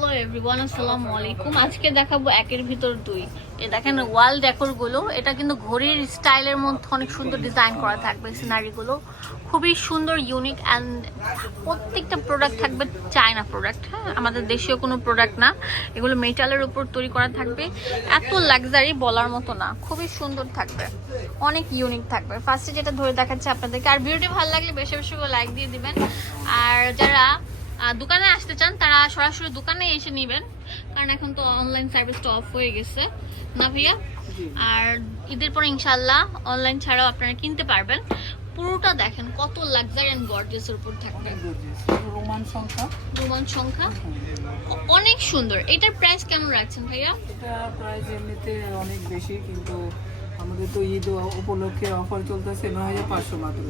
Hello everyone আসসালামু আলাইকুম আজকে দেখাবো একের ভিতর দুই। এ দেখেন, ওয়াল ডেকোরগুলো এটা কিন্তু ঘড়ির স্টাইলের মধ্যে অনেক সুন্দর ডিজাইন করা থাকবে সিনারি গুলো খুবই সুন্দর ইউনিক অ্যান্ড প্রত্যেকটা প্রোডাক্ট থাকবে চায়না প্রোডাক্ট হ্যাঁ? আমাদের দেশীয় কোনো প্রোডাক্ট না। এগুলো মেটালের উপর তৈরি করা থাকবে। এত লাক্সারি বলার মতো না। খুবই সুন্দর থাকবে। অনেক ইউনিক থাকবে। ফার্স্টে যেটা ধরে দেখাচ্ছে আপনাদেরকে। আর ভিডিওটি ভালো লাগলে বেশি বেশি করে লাইক দিয়ে দিবেন। আর যারা দোকানে আসতে চান তারা সরাসরি দোকানে এসে নেবেন। কারণ এখন তো অনলাইন সার্ভিসটা অফ হয়ে গেছে না ভাইয়া? আর ঈদের পর ইনশাল্লাহ অনলাইন ছাড়াও আপনারা কিনতে পারবেন। পুরোটা দেখেন কত লাক্সারি অ্যান্ড গর্জিয়াসের উপর থাকবে। রোমান সংখ্যা। রোমান সংখ্যা। অনেক সুন্দর। এটার প্রাইস কেমন রাখছেন ভাইয়া? এটা প্রাইস এমনিতে অনেক বেশি কিন্তু আমাদের তো ঈদ উপলক্ষে অফার চলতেছে নয় হাজার পাঁচশো মাত্র।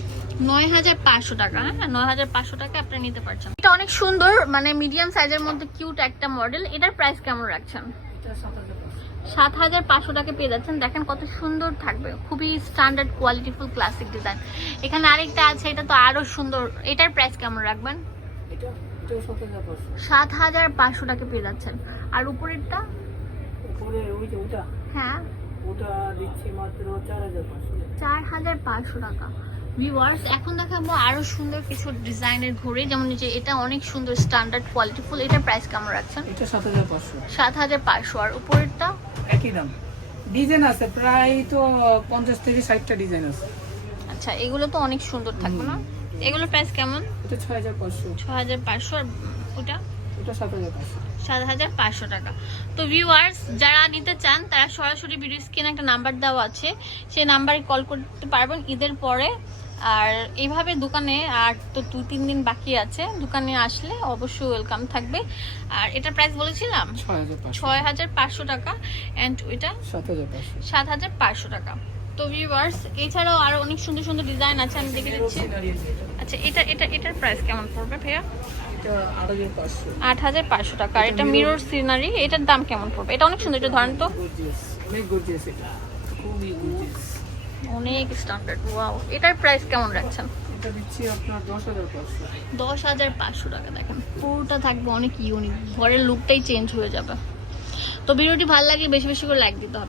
নয় হাজার পাঁচশো টাকা হ্যাঁ নয় হাজার পাঁচশো টাকা আপনি নিতে পারছেন। এটা অনেক সুন্দর মানে মিডিয়াম সাইজের মধ্যে কিউট একটা মডেল এটার প্রাইস কেমন রাখছেন? সাত হাজার পাঁচশো টাকা পেয়ে যাচ্ছেন। দেখেন কত সুন্দর থাকবে। খুবই স্ট্যান্ডার্ড কোয়ালিটিফুল ক্লাসিক ডিজাইন এখানে আরেকটা আছে এটা তো আরও সুন্দর। এটার প্রাইস কেমন রাখবেন? সাত হাজার পাঁচশো টাকা পেয়ে যাচ্ছেন। আর উপরেরটা? হ্যাঁ। ওটা দিচ্ছি মাত্র চার হাজার পাঁচশো। চার হাজার পাঁচশো টাকা। ভিউয়ার্স এখন দেখাবো আরও সুন্দর কিছু ডিজাইনের ঘড়ি। যেমন যে এটা অনেক সুন্দর স্ট্যান্ডার্ড কোয়ালিটিফুল এটার প্রাইস কেমন রাখছেন? এটা সাত হাজার পাঁচশো। সাত হাজার পাঁচশো। আর উপরেরটা? একই দাম। ডিজাইন আছে প্রায় তো পঞ্চাশ থেকে ষাটটা ডিজাইন আছে। আচ্ছা এগুলো তো অনেক সুন্দর থাকবে না? এগুলোর প্রাইস কেমন? এটা হাজার পাঁচশো। আর ওটা? এটা সাত হাজার পাঁচশো। টাকা। তো ভিউয়ার্স যারা নিতে চান তারা সরাসরি ভিডিও স্ক্রিনে একটা নাম্বার দেওয়া আছে। সেই নাম্বারে কল করতে পারবেন ঈদের পরে। আর এইভাবে দোকানে আর তো দু তিন দিন বাকি আছে। দোকানে আসলে অবশ্যই ওয়েলকাম থাকবে। আর এটা প্রাইস বলেছিলাম? ছয় হাজার পাঁচশো। টাকা। অ্যান্ড ওইটা? সাত হাজার পাঁচশো। টাকা। তো ভিউয়ার্স এছাড়াও আরও অনেক সুন্দর সুন্দর ডিজাইন আছে আমি দেখে দিচ্ছি। আচ্ছা এটা এটা এটার প্রাইস কেমন পড়বে ভাইয়া? আট হাজার পাঁচশো। টাকা। আর এটা মিরর সিনারি এটার দাম কেমন পড়বে? এটা অনেক সুন্দর এটা ধরেন তো। অনেক স্ট্যান্ডার্ড ওয়াও এটার প্রাইস কেমন রাখছেন? দশ হাজার পাঁচশো। টাকা দেখেন। পুরোটা থাকবে অনেক ইউনিক ঘরের লুকটাই চেঞ্জ হয়ে যাবে। তো ভিডিওটি ভালো লাগে বেশি বেশি করে লাইক দিতে হবে।